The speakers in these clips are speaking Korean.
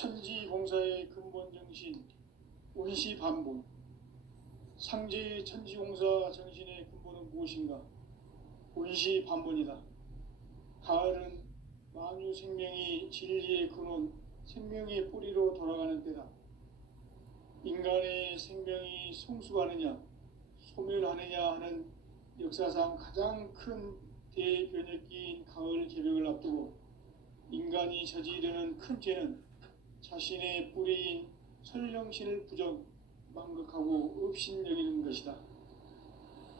천지공사의 근본 정신, 원시반본. 상제의 천지공사 정신의 근본은 무엇인가? 원시반본이다. 가을은 만유 생명이 진리의 근원, 생명의 뿌리로 돌아가는 때다. 인간의 생명이 성숙하느냐, 소멸하느냐 하는 역사상 가장 큰 대변혁기인 가을 개벽을 앞두고 인간이 저지르는 큰 죄는 자신의 뿌리인 설령신을 부정, 망극하고 업신여기는 것이다.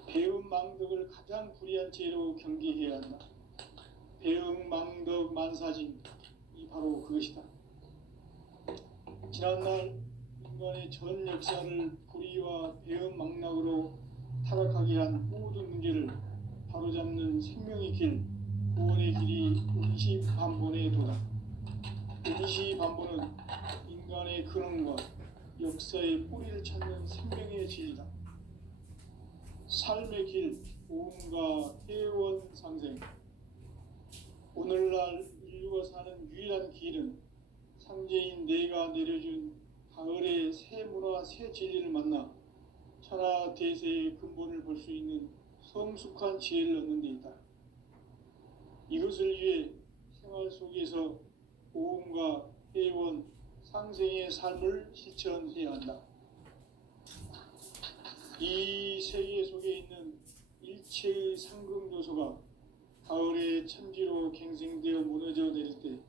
배음 망덕을 가장 불의한 죄로 경계해야 한다. 배음 망덕 만사진, 이 바로 그것이다. 지난날 인간의 전 역사를 불의와 배음 망락으로 타락하게 한 모든 문제를 바로잡는 생명의 길, 구원의 길이 원시반본의 도다. 원시반본은 인간의 근원과 역사의 뿌리를 찾는 생명의 진리다. 삶의 길, 오음과 회원 상생. 오늘날 인류가 사는 유일한 길은 상제인 내가 내려준 가을의 새 문화, 새 진리를 만나 천하 대세의 근본을 볼 수 있는 성숙한 지혜를 얻는 데 있다. 이것을 위해 생활 속에서 오음과 회원, 상생의 삶을 실천해야 한다. 이 세계 속에 있는 일체의 상극 요소가 가을의 천지로 갱생되어 무너져 내릴 때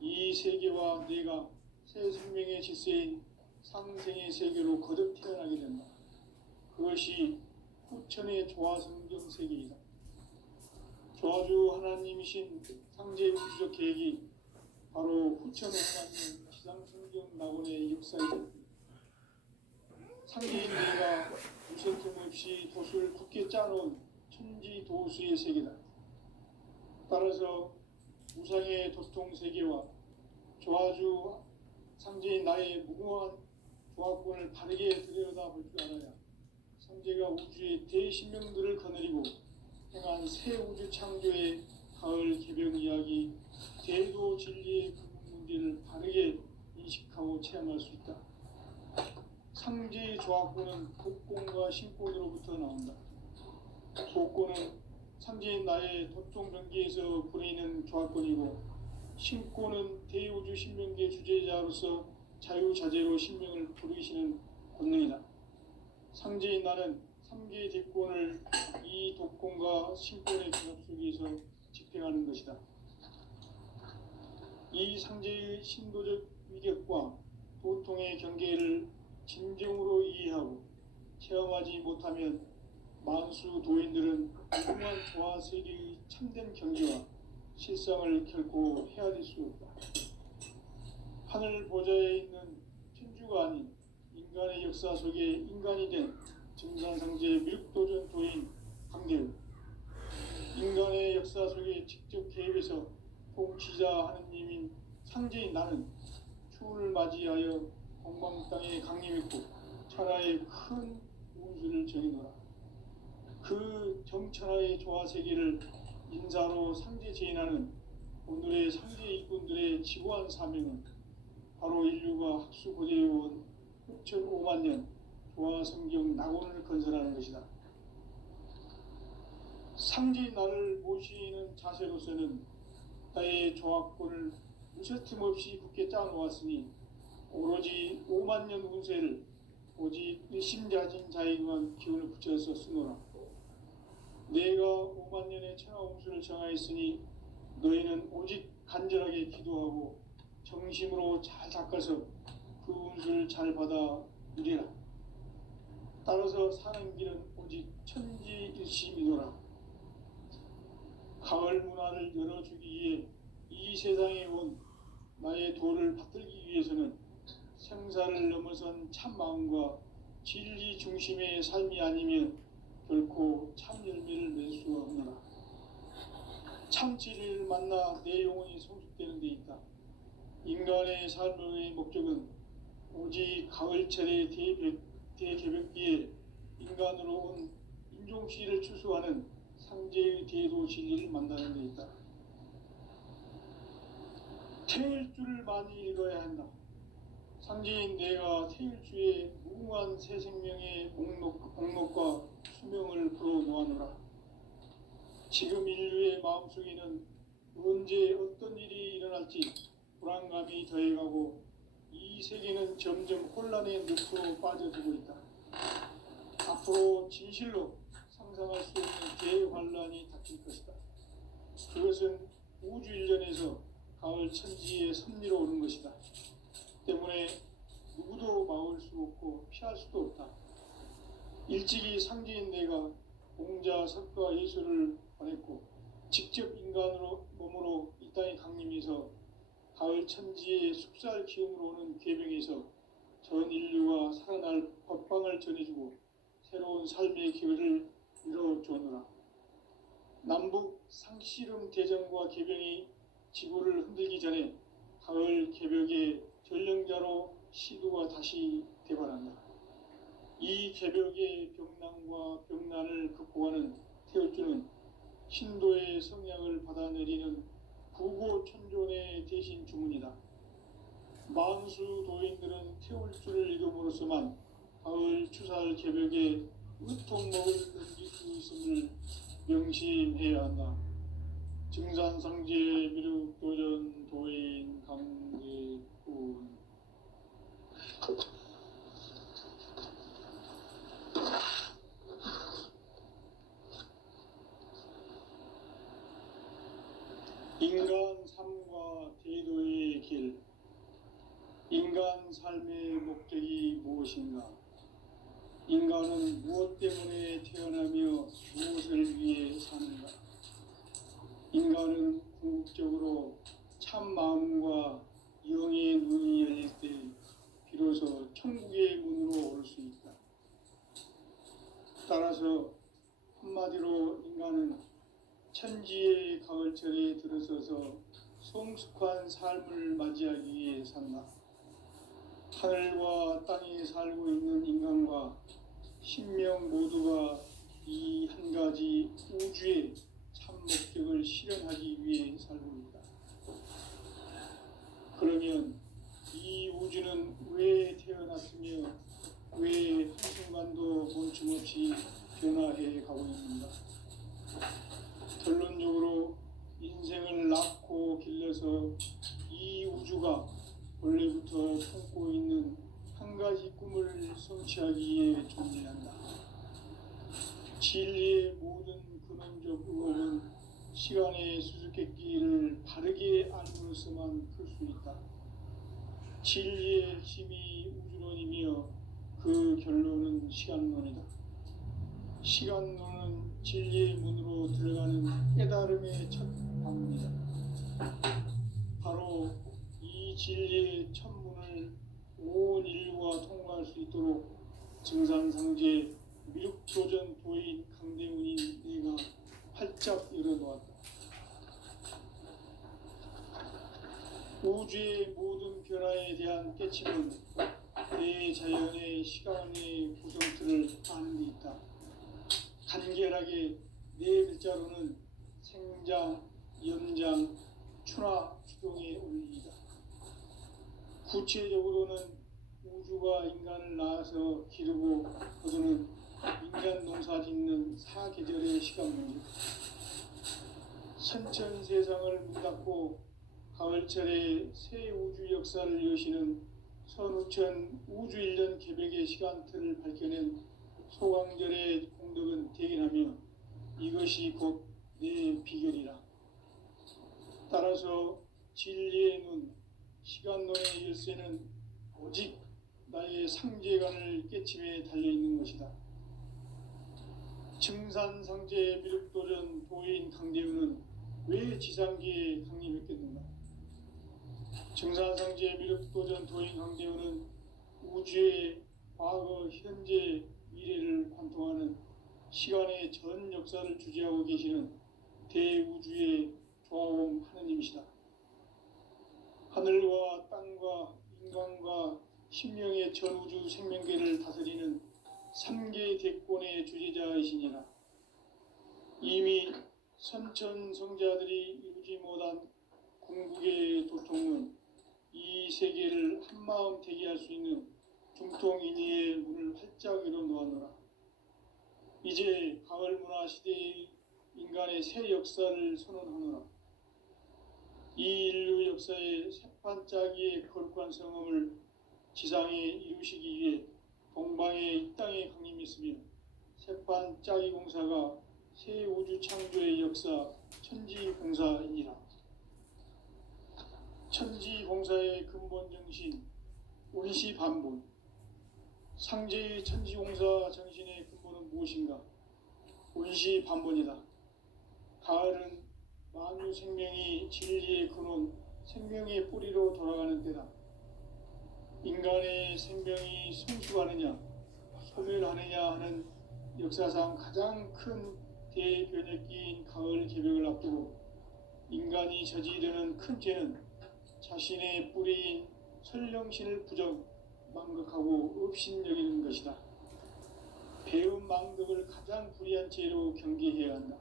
이 세계와 내가 새 생명의 질서인 상생의 세계로 거듭 태어나게 된다. 그것이 후천의 조화성경 세계이다. 조화주 하나님이신 상제 우주적 계획이 바로 후천 5만년 지상성경 낙원의 역사이다. 상제인 내가 무쇠틈 없이 도수를 굳게 짜놓은 천지도수의 세계다. 따라서 우상의 도통 세계와 조화주 상제인 나의 무궁한 조화권을 바르게 들여다볼 줄 알아야 상제가 우주의 대신명들을 거느리고 행한 새 우주 창조의 가을 개벽 이야기, 대도 진리의 근본 문제를 바르게 인식하고 체험할 수 있다. 상제의 조화권은 복권과 신권으로부터 나온다. 복권은 상제인 나의 도통변기에서 부리는 조화권이고, 신권은 대우주 신명계 주제자로서 자유자재로 신명을 부르시는 권능이다. 상제인 나는 3개의 대권을 이 독권과 신권의 결합 속에서 집행하는 것이다. 이 상제의 신도적 위격과 도통의 경계를 진정으로 이해하고 체험하지 못하면 만수 도인들은 무궁한 조화 세계의 참된 경지와 실상을 결코 헤아릴 수 없다. 하늘 보좌에 있는 천주가 아닌 인간의 역사 속에 인간이 된 증산상제 밀도전 도인 강대우, 인간의 역사 속에 직접 개입해서 통치자 하느님인 상제인 나는 추운을 맞이하여 공방 땅에 강림했고 천하의 큰 운수를 정해놓아. 그 정천하의 조화세계를 인사로 상제 제인하는 오늘의 상제 일꾼들의 지고한 사명은 바로 인류가 학수 고대해온 6,5만 년 조화성경 낙원을 건설하는 것이다. 상제인 나를 모시는 자세로서는 나의 조화권을 무쇠틈 없이 굳게 짜놓았으니 오로지 5만 년 운세를 오직 일심자진 자에게만 기운을 붙여서 쓰노라. 내가 5만 년의 천하홍수를 정하였으니 너희는 오직 간절하게 기도하고 정심으로 잘 닦아서 그 운수를 잘 받아 누리라. 따라서 사는 길은 오직 천지일심이노라. 가을 문화를 열어주기 위해 이 세상에 온 나의 도를 받들기 위해서는 생사를 넘어선 참마음과 진리 중심의 삶이 아니면 결코 참 열매를 낼 수 없노라. 참 진리를 만나 내 영혼이 성숙되는 데 있다. 인간의 삶의 목적은 오직 가을철의 대개벽기에 인간으로 온 인종시를 추수하는 상제의 대도 진리를 만나는 데 있다. 태일주를 많이 읽어야 한다. 상제인 내가 태일주의 무궁한 새 생명의 목록과 수명을 풀어놓아노라. 지금 인류의 마음속에는 언제 어떤 일이 일어날지 불안감이 더해가고 이 세계는 점점 혼란의 늪으로 빠져들고 있다. 앞으로 진실로 상상할 수 없는 대환란이 닥칠 것이다. 그것은 우주 일련에서 가을 천지의 섭리로 오는 것이다. 때문에 누구도 막을 수 없고 피할 수도 없다. 일찍이 상제인 내가 공자, 석가, 예수를 보냈고 직접 인간으로 몸으로 이 땅에 강림해서 가을 천지의 숲살 기운으로 오는 계병에서 전 인류가 살아날 법방을 전해주고 새로운 삶의 기회를 이뤄주었노라. 남북 상씨름 대전과 계병이 지구를 흔들기 전에 가을 개벽의 전령자로 시도가 다시 되발한다. 이 개벽의 병난과 병난을 극복하는 태울주는 신도의 성약을 받아내리는 부고천존의 대신 주문이다. 만수 도인들은 태울주를 읽음으로써만 가을 추살 개벽에 으통목을 넘길 수 있음을 명심해야 한다. 증산상제 미륵도전 도인 강제군. 인간 삶과 대도의 길. 인간 삶의 목적이 무엇인가? 인간은 무엇 때문에 태어나며 무엇을 위해 사는가? 인간은 궁극적으로 참 마음과 영의 눈이 열릴 때 비로소 천국의 문으로 올 수 있다. 따라서 한마디로 인간은 천지의 가을철에 들어서서 성숙한 삶을 맞이하기 위해 산다. 하늘과 땅에 살고 있는 인간과 신명 모두가 이 한 가지 우주의 참 목적을 실현하기 위해 살고 있다. 그러면 이 우주는 왜 태어났으며 왜 한순간도 멈춤없이 변화해 가고 있는가? 결론적으로 인생을 낳고 길러서 이 우주가 원래부터 품고 있는 한 가지 꿈을 성취하기 위해 존재한다. 진리의 모든 근원적 의혹은 시간의 수수께끼를 바르게 알므로서만 풀 수 있다. 진리의 핵심이 우주론이며 그 결론은 시간론이다. 시간론은 진리의 문으로 들어가는 깨달음의 첫 방문이다. 바로 이 진리의 첫 문을 온 인류가 통과할 수 있도록 증산상제 미륵도전 도인 강대문인 내가 활짝 열어놓았다. 우주의 모든 변화에 대한 깨침은 대자연의 시간의 구성틀을 아는 데 있다. 간결하게 네 글자로는 생장, 연장, 추나 추동의 원리이다. 구체적으로는 우주가 인간을 낳아서 기르고 거두는 인간 농사 짓는 사계절의 시간문이다. 선천 세상을 문 닫고 가을철에 새 우주 역사를 여시는 선우천 우주일년 개벽의 시간틀을 밝혀낸 소강절의 공덕은 대견하며 이것이 곧 내 비결이라. 따라서 진리의 눈, 시간론의 열쇠는 오직 나의 상제관을 깨침에 달려있는 것이다. 증산상제 미륵도전 도인 강대우는 왜 지상계에 강림했겠는가? 증산상제 미륵도전 도인 강대우는 우주의 과거, 현재, 미래를 관통하는 시간의 전 역사를 주재하고 계시는 대우주의 조화원 하느님이시다. 하늘과 땅과 인간과 신명의 전우주 생명계를 다스리는 3개 대권의 주재자이시니라. 이미 선천성자들이 이루지 못한 궁극의 도통은 이 세계를 한마음 되게 할 수 있는 중통인의의 문을 활짝 열어 놓았노라. 이제 가을 문화 시대의 인간의 새 역사를 선언하노라. 이 인류 역사의 새판짜기의 거룩한 성험을 지상에 이루시기 위해 동방의 이 땅에 강림했으며 새판짜기 공사가 새 우주 창조의 역사 천지공사이니라. 천지공사의 근본 정신 운시반본. 상제의 천지공사 정신의 근본은 무엇인가? 운시반본이다. 가을은 만유 생명이 진리의 근원, 생명의 뿌리로 돌아가는 때다. 인간의 생명이 성숙하느냐, 소멸하느냐 하는 역사상 가장 큰 대변혁기인 가을 개벽을 앞두고 인간이 저지르는 큰 죄는 자신의 뿌리인 설령신을 부정, 망극하고 업신여기는 것이다. 배음 망덕을 가장 불의한 죄로 경계해야 한다.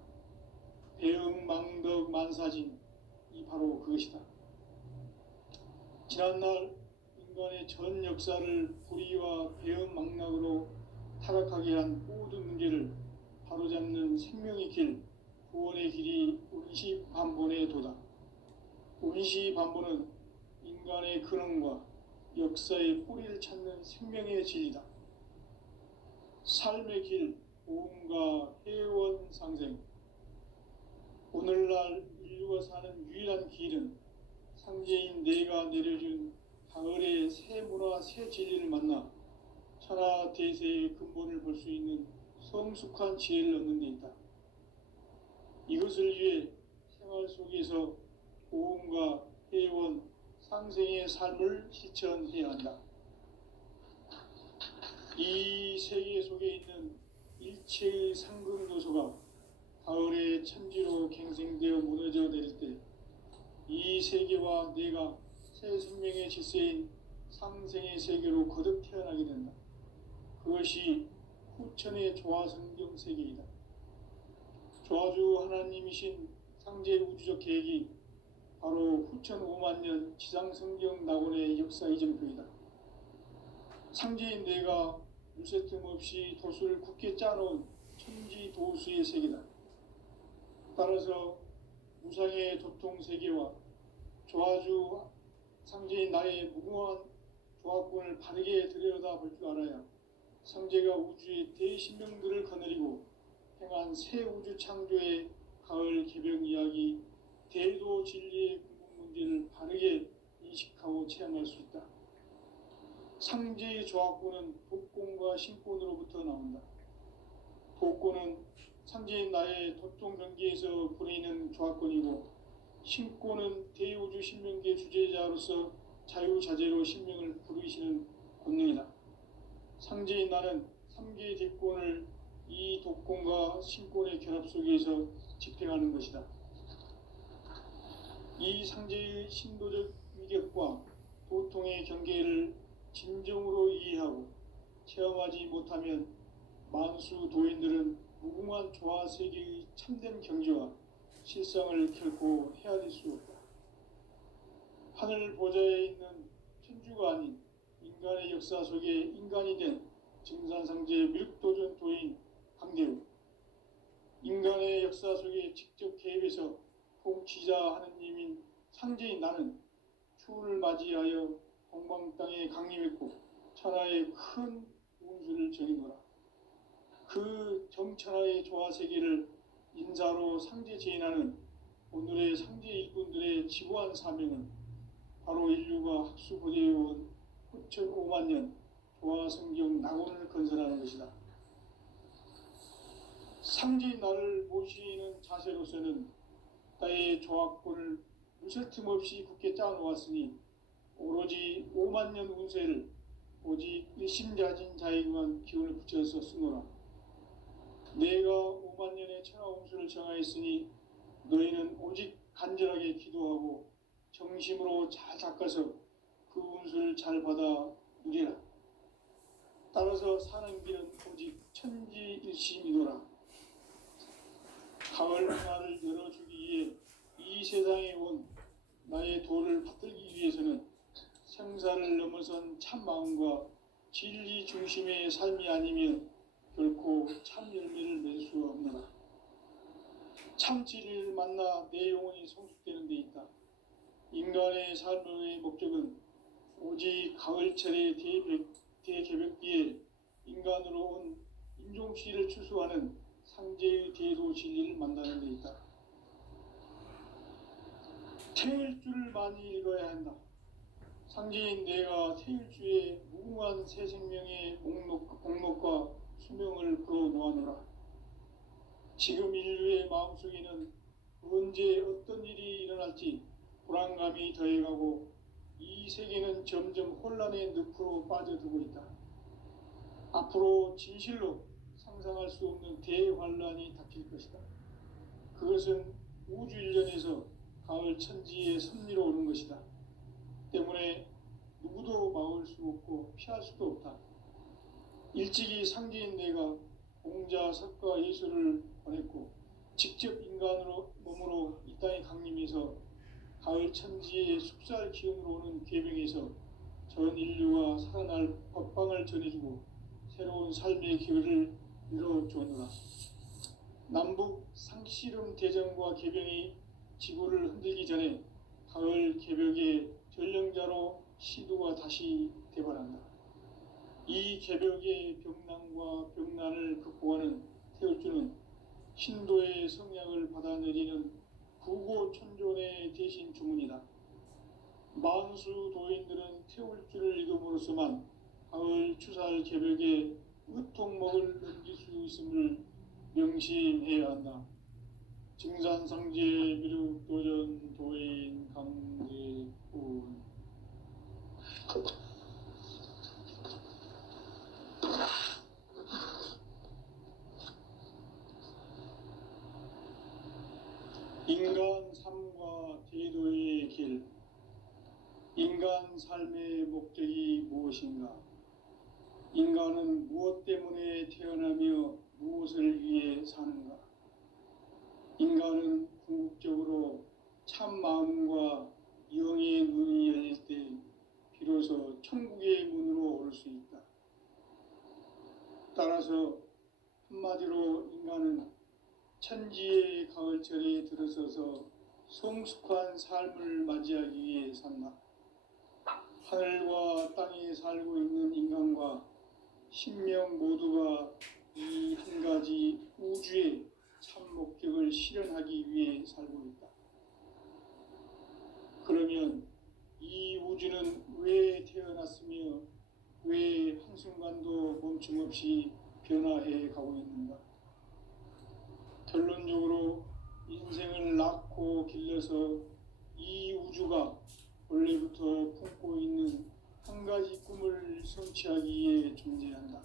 배음 망덕 만사진, 이 바로 그것이다. 지난날 인간의 전 역사를 불의와 배음 망락으로 타락하게 한 모든 문제를 바로잡는 생명의 길, 구원의 길이 운시반본의 도다. 운시반본은 인간의 근원과 역사의 뿌리를 찾는 생명의 진리다. 삶의 길, 오음과 회원 상생. 오늘날 인류가 사는 유일한 길은 상제인 내가 내려준 가을의 새 문화, 새 진리를 만나 천하 대세의 근본을 볼 수 있는 성숙한 지혜를 얻는 데 있다. 이것을 위해 생활 속에서 오음과 회원, 상생의 삶을 실천해야 한다. 이 세계 속에 있는 일체의 상급 요소가 가을의 천지로 갱생되어 무너져 내릴 때 이 세계와 내가 새 생명의 질서인 상생의 세계로 거듭 태어나게 된다. 그것이 후천의 조화성경 세계이다. 조화주 하나님이신 상제 우주적 계획이 바로 후천 5만 년 지상성경 낙원의 역사 이정표이다. 상제인 내가 물새 틈 없이 도수를 굳게 짜놓은 천지 도수의 세계다. 따라서 무상의 도통 세계와 조화주 상제인 나의 무궁한 조화권을 바르게 들여다볼 줄 알아야 상제가 우주의 대신명들을 거느리고 행한 새 우주 창조의 가을 개벽 이야기, 대도 진리의 궁극 문제를 바르게 인식하고 체험할 수 있다. 상제의 조화권은 독권과 신권으로부터 나온다. 독권은 상제인 나의 도통 경계에서 부리는 조화권이고, 신권은 대우주 신명계 주제자로서 자유자재로 신명을 부르시는 권능이다. 상제인 나는 3개의 대권을 이 독권과 신권의 결합 속에서 집행하는 것이다. 이 상제의 신도적 위격과 도통의 경계를 진정으로 이해하고 체험하지 못하면 만수 도인들은 무궁한 조화 세계의 참된 경지와 실상을 결코 헤아릴 수 없다. 하늘 보좌에 있는 천주가 아닌 인간의 역사 속에 인간이 된 증산상제 밀도전 도인 강대우, 인간의 역사 속에 직접 개입해서 통치자 하느님인 상제인 나는 추운을 맞이하여 동방 땅에 강림했고 천하의 큰 운수를 정해놓으라. 그 정천하의 조화 세계를 인사로 상제 제인하는 오늘의 상제 일꾼들의 지고한 사명은 바로 인류가 학수고대해온 후천 5만 년 조화 성경 낙원을 건설하는 것이다. 상제인 나를 모시는 자세로서는 나의 조화권을 무쇠 틈 없이 굳게 짜놓았으니 오로지 5만 년 운세를 오직 일심자진 자에게만 기운을 붙여서 쓰노라. 내가 5만 년의 천하 운수를 정하였으니 너희는 오직 간절하게 기도하고 정심으로 잘 닦아서 그 운수를 잘 받아 누리라. 따라서 사는 길은 오직 천지일심이노라. 가을 문화를 열어주기 위해 이 세상에 온 나의 도를 받들기 위해서는 생사를 넘어선 참 마음과 진리 중심의 삶이 아니면 결코 참 열매를 맺을 수 없노라. 참 진리를 만나 내 영혼이 성숙되는 데 있다. 인간의 삶의 목적은 오직 가을철의 대개벽기에 인간으로 온 인종시를 추수하는 상제의 대도 진리를 만나는 데 있다. 태일주를 많이 읽어야 한다. 상제인 내가 태일주의 무궁한 새 생명의 목록과 수명을 풀어놓아노라. 지금 인류의 마음속에는 언제 어떤 일이 일어날지 불안감이 더해가고 이 세계는 점점 혼란의 늪으로 빠져들고 있다. 앞으로 진실로 상상할 수 없는 대환란이 닥칠 것이다. 그것은 우주 일련에서 가을 천지의 섭리로 오는 것이다. 때문에 누구도 막을 수 없고 피할 수도 없다. 일찍이 상제인 내가 공자, 석가, 예수를 보냈고 직접 인간으로 몸으로 이 땅에 강림해서 가을 천지의 숙살 기운으로 오는 괴병에서 전 인류가 살아날 법방을 전해주고 새로운 삶의 기회를 열어주었노라. 남북 상씨름 대전과 개병이 지구를 흔들기 전에 가을 개벽의 전령자로 시도가 다시 대발한다. 이 개벽의 병난과 병난을 극복하는 태울주는 신도의 성약을 받아내리는 구고천존의 대신 주문이다. 만수 도인들은 태울주를 읽음으로써만 가을 추살 개벽의 의통목을 넘길 수 있음을 명심해야 한다. 증산상제 미륵도전 도인 강대훈. 인간 삶과 대도의 길. 인간 삶의 목적이 무엇인가? 인간은 무엇 때문에 태어나며 무엇을 위해 사는가? 인간은 궁극적으로 참 마음과 영의 눈이 열릴 때 비로소 천국의 문으로 올 수 있다. 따라서 한마디로 인간은 천지의 가을철에 들어서서 성숙한 삶을 맞이하기 위해 산다. 하늘과 땅에 살고 있는 인간과 신명 모두가 이 한 가지 우주의 참 목적을 실현하기 위해 살고 있다. 그러면 이 우주는 왜 태어났으며 왜 한순간도 멈춤없이 변화해 가고 있는가? 결론적으로 인생을 낳고 길러서 이 우주가 원래부터 품고 있는 한 가지 꿈을 성취하기 위해 존재한다.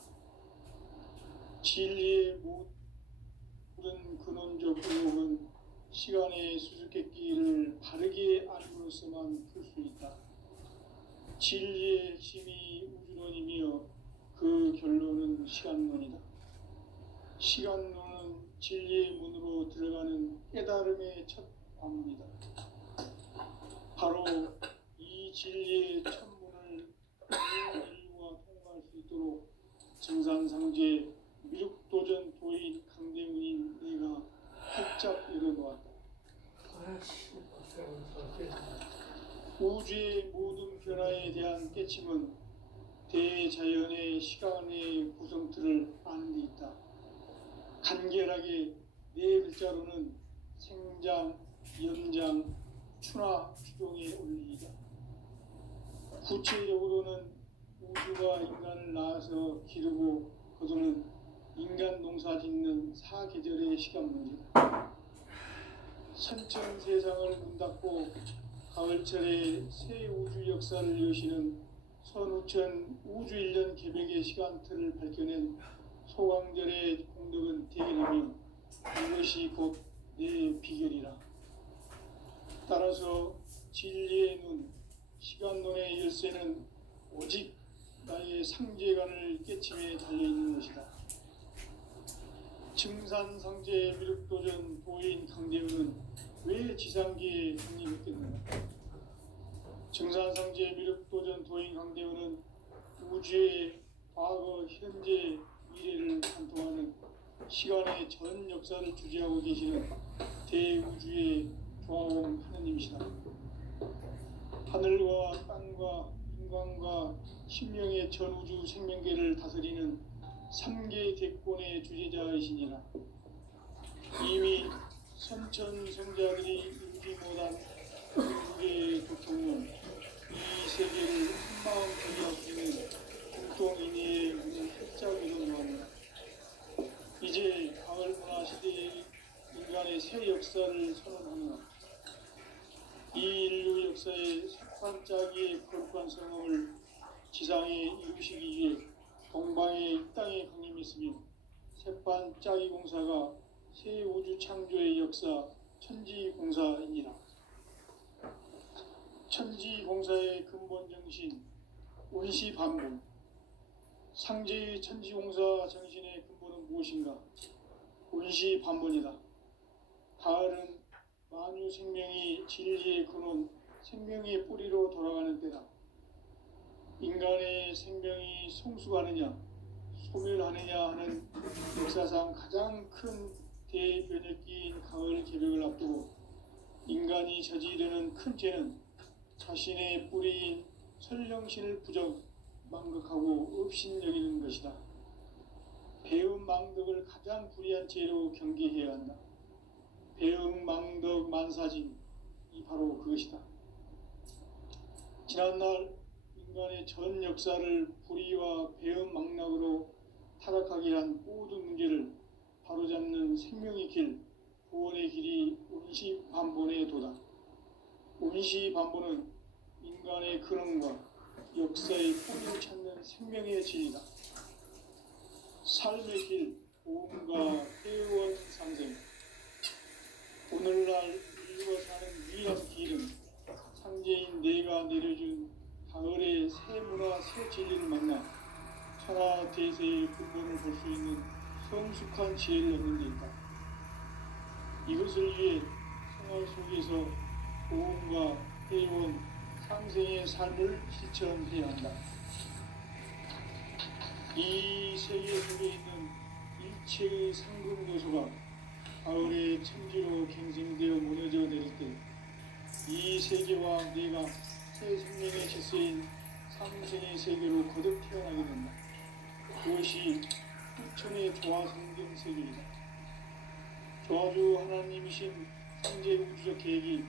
진리의 모든 근원적 의혹은 시간의 수수께끼를 바르게 알므로써만 풀 수 있다. 진리의 핵심이 우주론이며 그 결론은 시간론이다. 시간론은 진리의 문으로 들어가는 깨달음의 첫 관문이다. 바로 이 진리의 첫 문을 인류가 통과할 수 있도록 증산상제 미륵도전 도인 강대훈인 내가 활짝 열어놓았다. 우주의 모든 변화에 대한 깨침은 대자연의 시간의 구성틀을 아는 데 있다. 간결하게 네 글자로는 생장, 연장, 추나 추종의 원리이다. 구체적으로는 우주가 인간을 낳아서 기르고 거두는 인간 농사 짓는 사계절의 시간 문제다. 선천 세상을 문 닫고 가을철에 새 우주 역사를 여시는 선우천 우주 1년 개벽의 시간틀을 밝혀낸 소강절의 공덕은 대견하며 이것이 곧 내 비결이라. 따라서 진리의 눈, 시간론의 열쇠는 오직 나의 상제관을 깨침에 달려있는 것이다. 증산상제 미륵도전 도인 강대훈은 왜 지상계에 강림했겠는가? 증산상제 미륵도전 도인 강대원은 우주의 과거, 현재, 미래를 관통하는 시간의 전 역사를 주재하고 계시는 대우주의 조화원 하느님이시다. 하늘과 땅과 인간과 신명의 전우주 생명계를 다스리는 3개 대권의 주재자이시니라. 이미 선천성자들이 이루지 못한 우주의 도통은 이 세계를 한마음 견디할 수 있는 공동인의의 문을 활짝 열어놓았다. 이제 가을 문화 시대의 인간의 새 역사를 선언하노라. 이 인류 역사의 석판짜기의 거룩한 성험을 지상에 이루시기 위해 동방의 이 땅에 강림했으며 새판짜기 공사가 새 우주 창조의 역사 천지공사이니라. 천지공사의 근본 정신 원시반본. 상제의 천지공사 정신의 근본은 무엇인가? 원시반본이다. 가을은 만유 생명이 진리의 근원, 생명의 뿌리로 돌아가는 때다. 인간의 생명이 성숙하느냐, 소멸하느냐 하는 역사상 가장 큰 대변혁기인 가을 개벽을 앞두고 인간이 저지르는 큰 죄는 자신의 뿌리인 설령신을 부정, 망극하고 업신여기는 것이다. 배음 망덕을 가장 불의한 죄로 경계해야 한다. 배음 망덕 만사짐이 바로 그것이다. 지난날 인간의 전 역사를 불의와 배음 망락으로 타락하게 한 모든 문제를 바로잡는 생명의 길, 구원의 길이 원시반본의 도다. 원시반본은 인간의 근원과 역사의 뿌리를 찾는 생명의 진이다. 삶의 길, 보험과 회원 상생. 오늘날 인류가 사는 유일한 길은 상제인 내가 내려준 가을의 새 문화, 새 진리를 만나 천하 대세의 근본을 볼 수 있는 성숙한 지혜를 얻는 데 있다. 이것을 위해 생활 속에서 보험과 회원, 상생의 삶을 실천해야 한다. 이 세계 속에 있는 일체의 상금 요소가 가을의 천지로 갱생되어 무너져 내릴 때 이 세계와 내가 새 생명의 질서인 상생의 세계로 거듭 태어나게 된다. 그것이 흑천의 조화성경 세계이다. 조화주 하나님이신 상제 우주적 계획이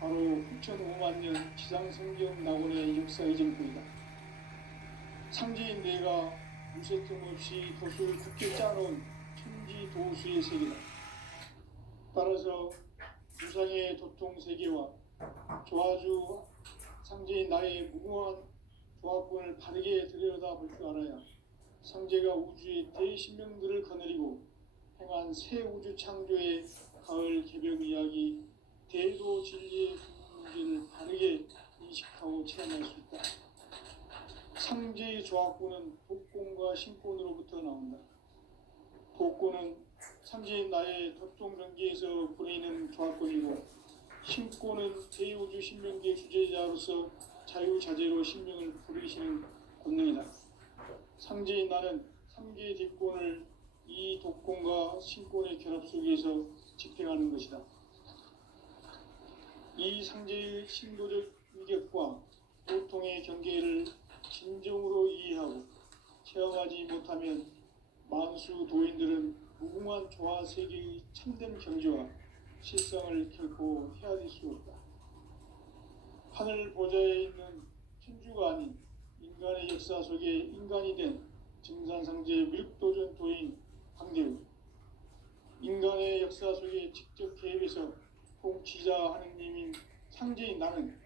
바로 9,500만 년 지상성경 낙원의 역사의 정토이다. 상제인 내가 무쇠틈 없이 도수를 굳게 짜놓은 천지 도수의 세계다. 따라서 무상의 도통 세계와 조화주 상제인 나의 무궁한 조합권을 바르게 들여다볼 줄 알아야 상제가 우주의 대신명들을 거느리고 행한 새 우주 창조의 가을 개벽 이야기, 대도 진리의 문제를 바르게 인식하고 체험할 수 있다. 상제의 조합권은 독권과 신권으로부터 나온다. 독권은 상제인 나의 도통경계에서 보내는 조합권이고, 신권은 제2우주 신명계 주제자로서 자유자재로 신명을 부르시는 권능이다. 상제인 나는 3개의 뒷권을 이 독권과 신권의 결합 속에서 집행하는 것이다. 이 상제의 신도적 위격과 도통의 경계를 진정으로 이해하고 체험하지 못하면 만수 도인들은 무궁한 조화 세계의 참된 경지와 실상을 결코 헤아릴 수 없다. 하늘 보좌에 있는 천주가 아닌 인간의 역사 속에 인간이 된 증산상제 미륵도전 도인 강대우, 인간의 역사 속에 직접 개입해서 통치자 하느님인 상제인 나는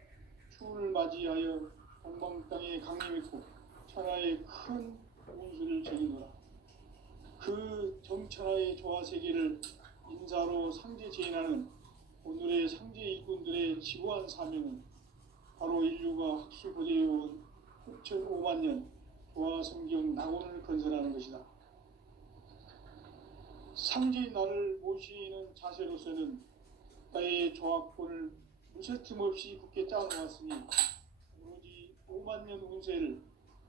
추운을 맞이하여 동방 땅에 강림했고 천하의 큰 운수를 저리노라. 그 정천하의 조화세계를 인사로 상제 제인하는 오늘의 상제 일꾼들의 지고한 사명은 바로 인류가 학수고대해온 6,500만 년 조화성경 낙원을 건설하는 것이다. 상제인 나를 모시는 자세로서는 나의 조합권을 무쇠틈 없이 굳게 짜놓았으니 5만 년 운세를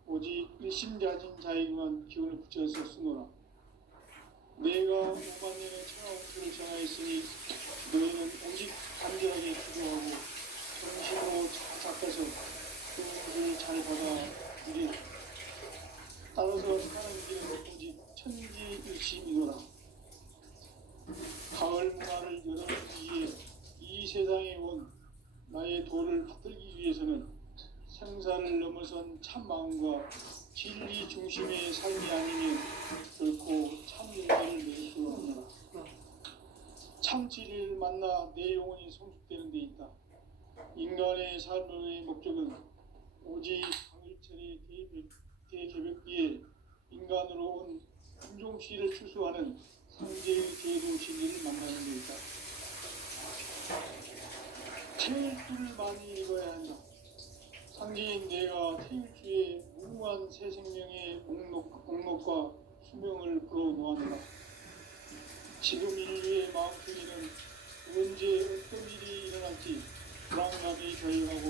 오직 일심가진 자에게만 기운을 붙여서 쓰노라. 내가 5만 년의 천하 운세를 정하였으니 너희는 오직 간절하게 기도하고 정신으로 착착해서 그 운세를 잘 받아들이라. 따라서 사는 길은 오직 천지일심이노라. 가을 문화를 열어주기 위해 이 세상에 온 나의 도를 받들기 위해서는 생사를 넘어선 참 마음과 진리 중심의 삶이 아니면 결코 참 인간을 낼 수 없노라. 참 진리를 만나 내 영혼이 성숙되는 데 있다. 인간의 삶의 목적은 오직 가을철의 대개벽기에 인간으로 온 품종씨를 추수하는 상제의 제도 진리를 만나는 데 있다. 태일주를 많이 읽어야 한다. 상제인 내가 태일주의 무궁한 새 생명의 목록과 수명을 불어놓았노라. 지금 인류의 마음속에는 언제 어떤 일이 일어날지 불안감이 격하고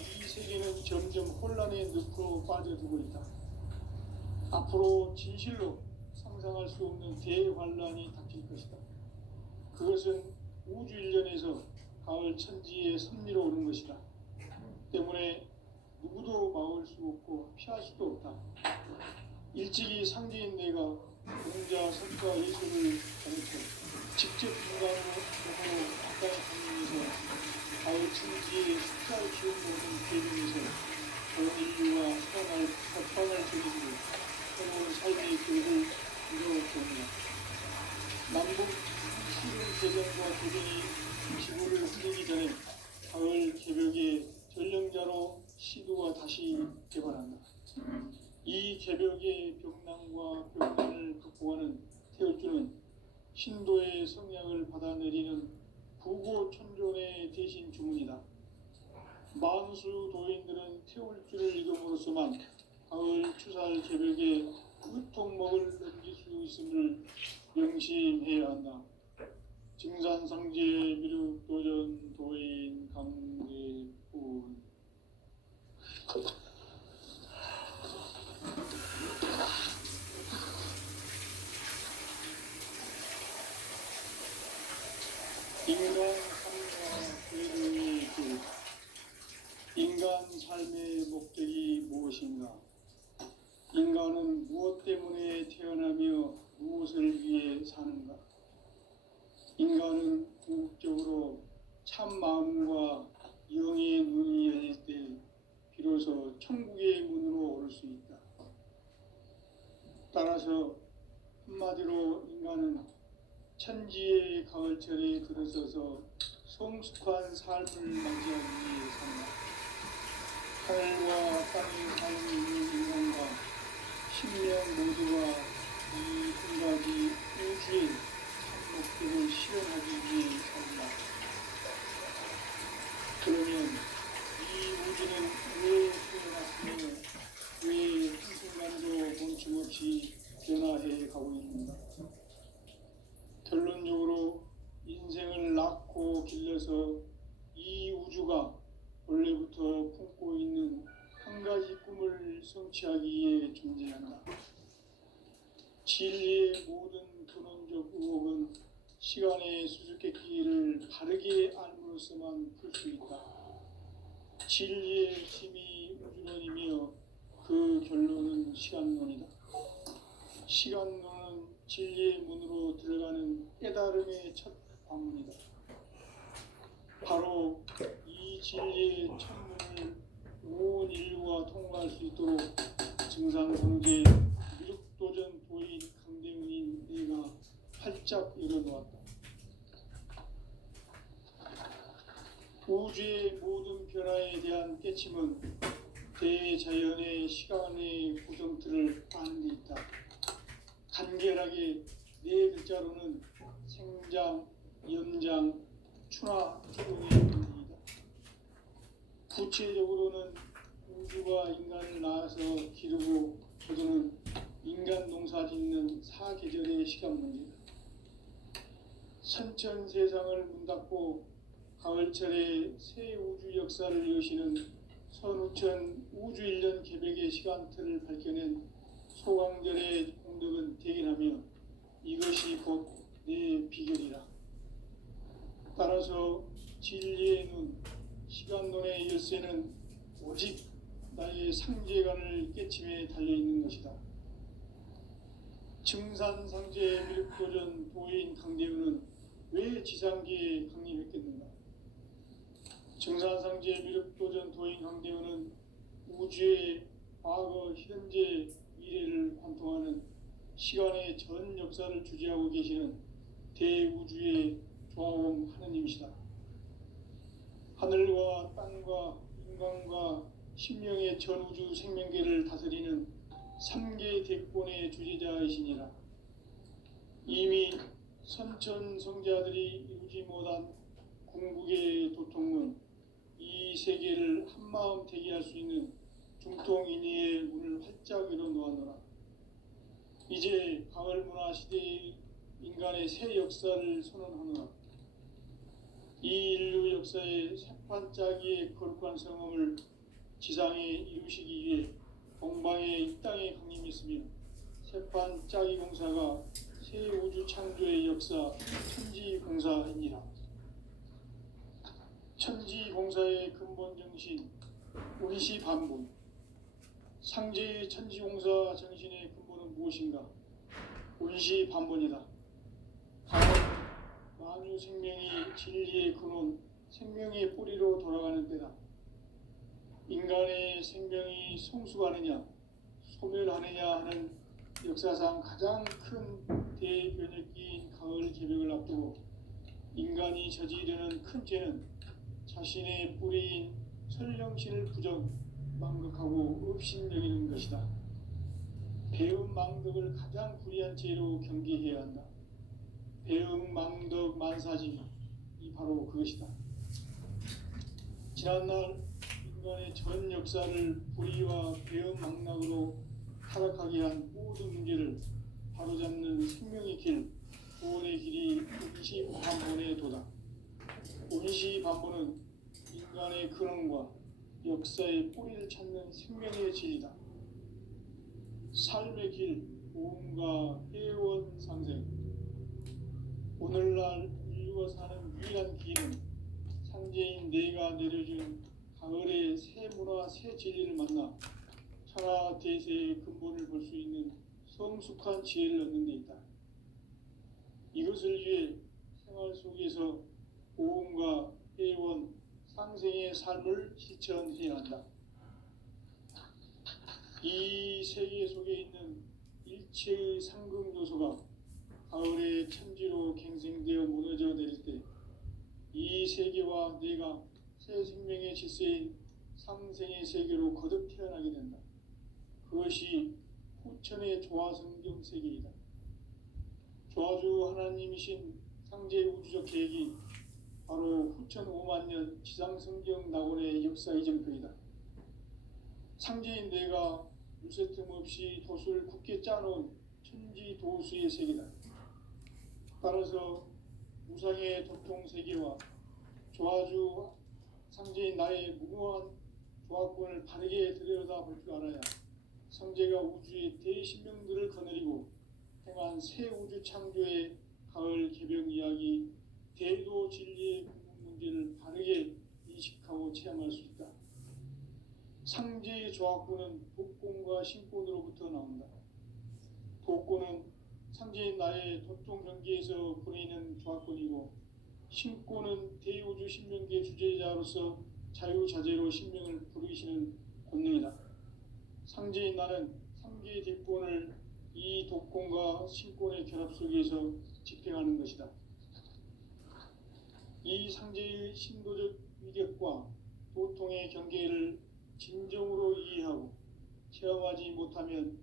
이 세계는 점점 혼란의 늪으로 빠져들고 있다. 앞으로 진실로 상상할 수 없는 대환란이 닥칠 것이다. 그것은 우주 일련에서 가을 천지의 섭리로 오는 것이다. 때문에 누구도 막을 수 없고 피할 수도 없다. 일찍이 상제인 내가 공자, 석가, 예술을 가르쳐 직접 인간으로 가까이 가면서 가을 천지의 숫자를 키워보는 계명에서 전 인류가 살아날 적이고 새로운 삶의 길을 이루어옵니다. 남북 시군 대전과 도전이 지구를 흔들기 전에 가을 개벽의 전령자로 시도가 다시 개발한다. 이 개벽의 벽난과 벽난을 극복하는 태울주는 신도의 성약을 받아내리는 부고천존의 대신 주문이다. 만수 도인들은 태울주를 읽음으로써만 가을 추살 개벽의 끝통목을 넘길 수 있음을 명심해야 한다. 증산상제 미륵도전 도인 강대뿐. 인간 삶과 괴로움의 길. 인간 삶의 목적이 무엇인가? 인간은 무엇 때문에 태어나며 무엇을 위해 사는가? 인간은 궁극적으로 참 마음과 영의 눈이 열릴 때 비로소 천국의 문으로 오를 수 있다. 따라서 한마디로 인간은 천지의 가을철에 들어서서 성숙한 삶을 맞이하기 위해 산다. 하늘과 땅의 삶이 있는 인간과 신명 모두가 이 한 가지 우주의 참 목적을 실현하기 위해 산다. 그러면 이 우주는 왜 태어났으며 왜 한순간도 멈춤없이 변화해 가고 있는가? 결론적으로 인생을 낳고 길러서 이 우주가 원래부터 품고 있는 한 가지 꿈을 성취하기 위해 존재한다. 진리의 모든 근원적 의혹은 시간의 수수께끼를 바르게 알므로써만 풀 수 있다. 진리의 힘이 우주론이며 그 결론은 시간론이다. 시간론은 진리의 문으로 들어가는 깨달음의 첫 방문이다. 바로 이 진리의 첫문을 온 인류가 통과할 수 있도록 증산상제 미륵도전 도인 강대문인 내가 활짝 열어놓았다. 우주의 모든 변화에 대한 깨침은 대자연의 시간의 구성틀을 아는 데 있다. 간결하게 네 글자로는 생장, 연장, 추나 추동의 원리이다. 구체적으로는 우주가 인간을 낳아서 기르고 거두는 인간 농사 짓는 사계절의 시간 문제다. 선천 세상을 문 닫고 가을철에 새 우주 역사를 여시는 선우천 우주일년 개백의 시간틀을 밝혀낸 소강절의 공덕은 대견하며 이것이 곧 내 비결이라. 따라서 진리의 눈, 시간론의 열쇠는 오직 나의 상제관을 깨침에 달려있는 것이다. 증산상제 미륵도전 도인 강대우는 왜 지상계에 강림했겠는가? 증산상제 미륵도전 도인 강대우는 우주의 과거, 현재, 미래를 관통하는 시간의 전 역사를 주재하고 계시는 대우주의 조화원 하느님이시다. 하늘과 땅과 인간과 신명의 전우주 생명계를 다스리는 3개 대권의 주재자이시니라. 이미 선천성자들이 이루지 못한 궁극의 도통은 이 세계를 한마음 대기할 수 있는 중통인의의 문을 활짝 열어놓았노라. 이제 가을문화 시대의 인간의 새 역사를 선언하노라. 이 인류 역사의 새판짜기의 거룩한 성험을 지상에 이루시기 위해 동방의 이 땅에 강림했으며 새판짜기 공사가 새 우주 창조의 역사 천지공사이니라. 천지공사의 근본 정신 운시반본. 상제의 천지공사 정신의 근본은 무엇인가? 운시반본이다. 다음 만유 생명이 진리의 근원, 생명의 뿌리로 돌아가는 때다. 인간의 생명이 성숙하느냐, 소멸하느냐 하는 역사상 가장 큰 대변혁기인 가을 개벽을 앞두고 인간이 저지르는 큰 죄는 자신의 뿌리인 설령신을 부정, 망극하고 업신여기는 것이다. 배음 망덕을 가장 불의한 죄로 경계해야 한다. 배음 망덕 만사지, 이 바로 그것이다. 지난날 인간의 전 역사를 불의와 배음 망락으로 타락하게 한 모든 문제를 바로잡는 생명의 길, 구원의 길이 운시반본의 도다. 운시반본은 인간의 근원과 역사의 뿌리를 찾는 생명의 진리다. 삶의 길, 오음과 회원 상생. 오늘날 인류가 사는 유일한 길은 상제인 내가 내려준 가을의 새 문화, 새 진리를 만나 천하 대세의 근본을 볼 수 있는 성숙한 지혜를 얻는 데 있다. 이것을 위해 생활 속에서 오음과 회원, 상생의 삶을 실천해야 한다. 이 세계 속에 있는 일체의 상극 요소가 가을의 천지로 갱생되어 무너져 내릴 때 이 세계와 내가 새 생명의 질서인 상생의 세계로 거듭 태어나게 된다. 그것이 후천의 조화성경 세계이다. 조화주 하나님이신 상제 우주적 계획이 바로 후천 5만 년 지상성경 낙원의 역사 이정표이다. 상제인 내가 유세틈 없이 도수를 굳게 짜놓은 천지도수의 세계다. 따라서 무상의 도통 세계와 조화주 상제인 나의 무궁한 조화권을 바르게 들여다볼 줄 알아야 상제가 우주의 대신명들을 거느리고 행한 새 우주 창조의 가을 개벽 이야기, 대도 진리의 궁극 문제를 바르게 인식하고 체험할 수 있다. 상제의 조화권은 독권과 신권으로부터 나온다. 독권은 상제인 나의 도통 경계에서 보내는 조화권이고, 신권은 대우주 신명계 주제자로서 자유자재로 신명을 부르시는 권능이다. 상제인 나는 3개의 대권을 이 독권과 신권의 결합 속에서 집행하는 것이다. 이 상제의 신도적 위력과 도통의 경계를 진정으로 이해하고 체험하지 못하면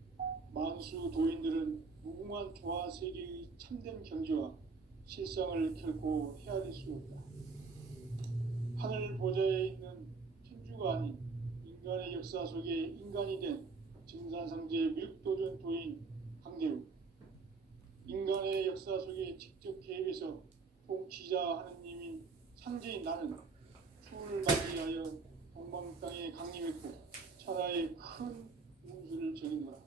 만수 도인들은 무궁한 조화 세계의 참된 경지와 실상을 결코 헤아릴 수 없다. 하늘 보좌에 있는 천주가 아닌 인간의 역사 속에 인간이 된 증산상제 미륵도전 도인 강대우. 인간의 역사 속에 직접 개입해서 통치자 하느님인 상제인 나는 추을 맞이하여 동방 땅에 강림했고 천하의 큰 운수를 정의노라.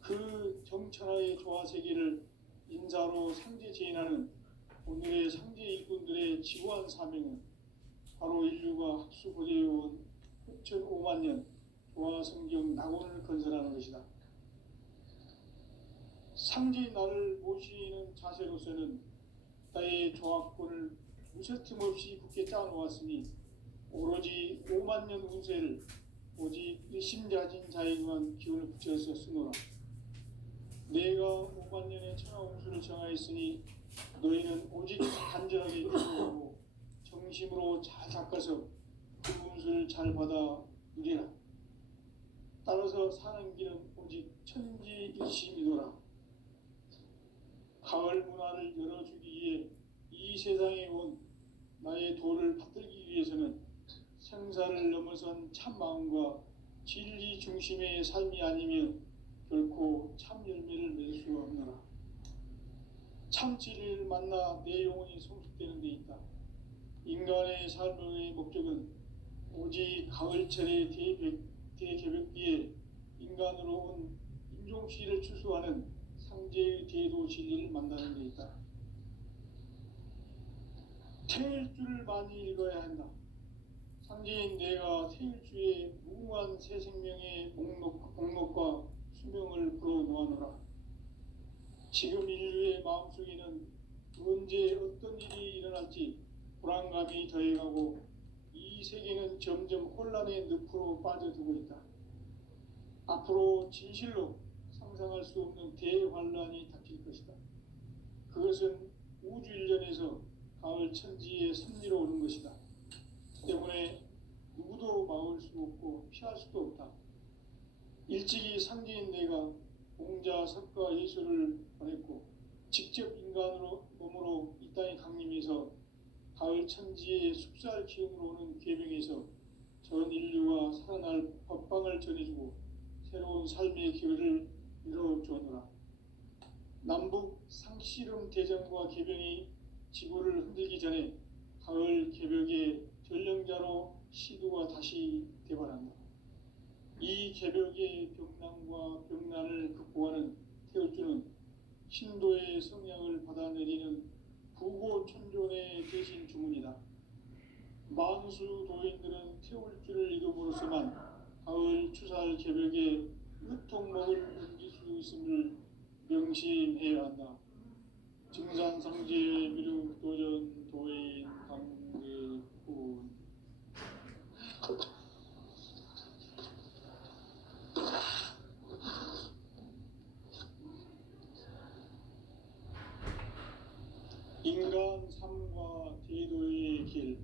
그 정천하의 조화 세계를 인사로 상제 제인하는 오늘의 상제 일꾼들의 지구한 사명은 바로 인류가 학수 고대해온 6,5만 년 조화 성경 낙원을 건설하는 것이다. 상제의 나를 모시는 자세로서는 나의 조합권을 무쇠틈 없이 굳게 짜놓았으니 오로지 5만 년 운세를 오직 일심자진 자에게만 기운을 붙여서 쓰노라. 내가 5만 년의 천하 운수를 정하였으니 너희는 오직 간절하게 기도하고 정심으로 잘 닦아서 그 운수를 잘 받아 누리라. 따라서 사는 길은 오직 천지일심이노라. 가을 문화를 열어주기 위해 이 세상에 온 나의 도를 받들기 위해서는 생사를 넘어선 참 마음과 진리 중심의 삶이 아니면 결코 참 열매를 맺을 수가 없노라. 참 진리를 만나 내 영혼이 성숙되는 데 있다. 인간의 삶의 목적은 오직 가을철의 대개벽뒤에 인간으로 온 인종시를 추수하는 상제의 대도 진리를 만나는 데 있다. 태일주를 많이 읽어야 한다. 상제인 내가 태일주의 무궁한 새 생명의 목록과 수명을 불어놓아노라. 지금 인류의 마음속에는 언제 어떤 일이 일어날지 불안감이 더해가고 이 세계는 점점 혼란의 늪으로 빠져들고 있다. 앞으로 진실로 상상할 수 없는 대환란이 닥칠 것이다. 그것은 우주 일련에서 가을 천지의 섭리로 오는 것이다. 때문에 누구도 막을 수 없고 피할 수도 없다. 일찍이 상제인 내가 공자, 석가, 예수를 보냈고 직접 인간으로 몸으로 이 땅에 강림해서 가을 천지의 숲살 기운으로 오는 계명에서 전 인류가 살아날 법방을 전해주고 새로운 삶의 기회를 이뤄주었노라. 남북 상씨름 대전과 개병이 지구를 흔들기 전에 가을 개벽의 전령자로 시도가 다시 대발한다. 이 개벽의 병난과 병난을 극복하는 태울주는 신도의 성향을 받아내리는 부고천존의 대신 주문이다. 만수 도인들은 태울주를 이름으로서만 가을 추살 개벽의 으통목을 옮길 수 있음을 명심해야 한다. 증산상제 미륵 도전 도인 강대군. 인간 삶과 대도의 길.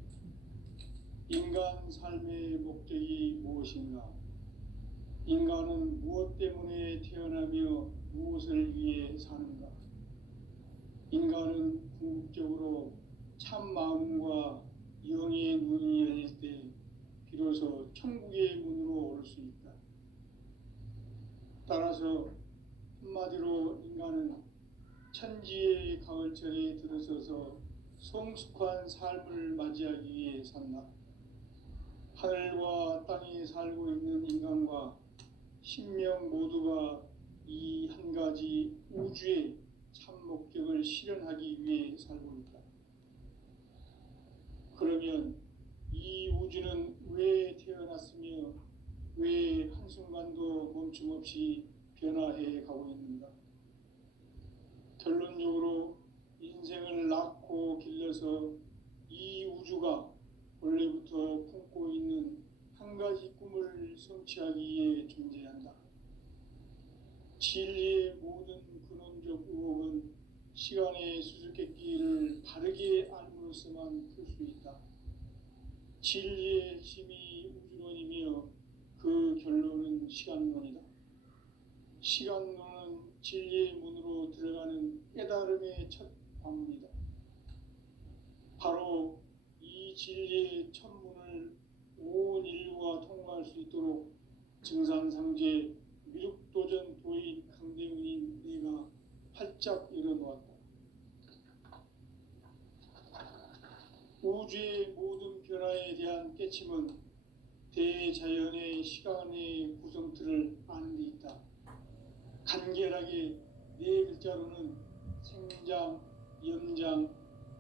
인간 삶의 목적이 무엇인가? 인간은 무엇 때문에 태어나며 무엇을 위해 사는가? 인간은 궁극적으로 참 마음과 영의 눈이 열릴 때 비로소 천국의 문으로 올 수 있다. 따라서 한마디로 인간은 천지의 가을철에 들어서서 성숙한 삶을 맞이하기 위해 산다. 하늘과 땅에 살고 있는 인간과 신명 모두가 이 한 가지 우주의 참 목적을 실현하기 위해 살고 있다. 그러면 이 우주는 왜 태어났으며 왜 한순간도 멈춤없이 변화해 가고 있는가? 결론적으로 인생을 낳고 길러서 이 우주가 원래부터 품고 있는 한 가지 꿈을 성취하기 위해 존재한다. 진리의 모든 근원적 의혹은 시간의 수수께끼를 바르게 알므로서만 풀 수 있다. 진리의 핵심이 우주론이며 그 결론은 시간론이다. 시간론은 진리의 문으로 들어가는 깨달음의 첫 관문이다. 바로 이 진리의 첫 문을 온 인류가 통과할 수 있도록 증산상제 미륵도전 도인 강대훈인 내가 활짝 열어놓았다. 우주의 모든 변화에 대한 깨침은 대자연의 시간의 구성틀을 아는 데 있다. 간결하게 네 글자로는 생장, 연장,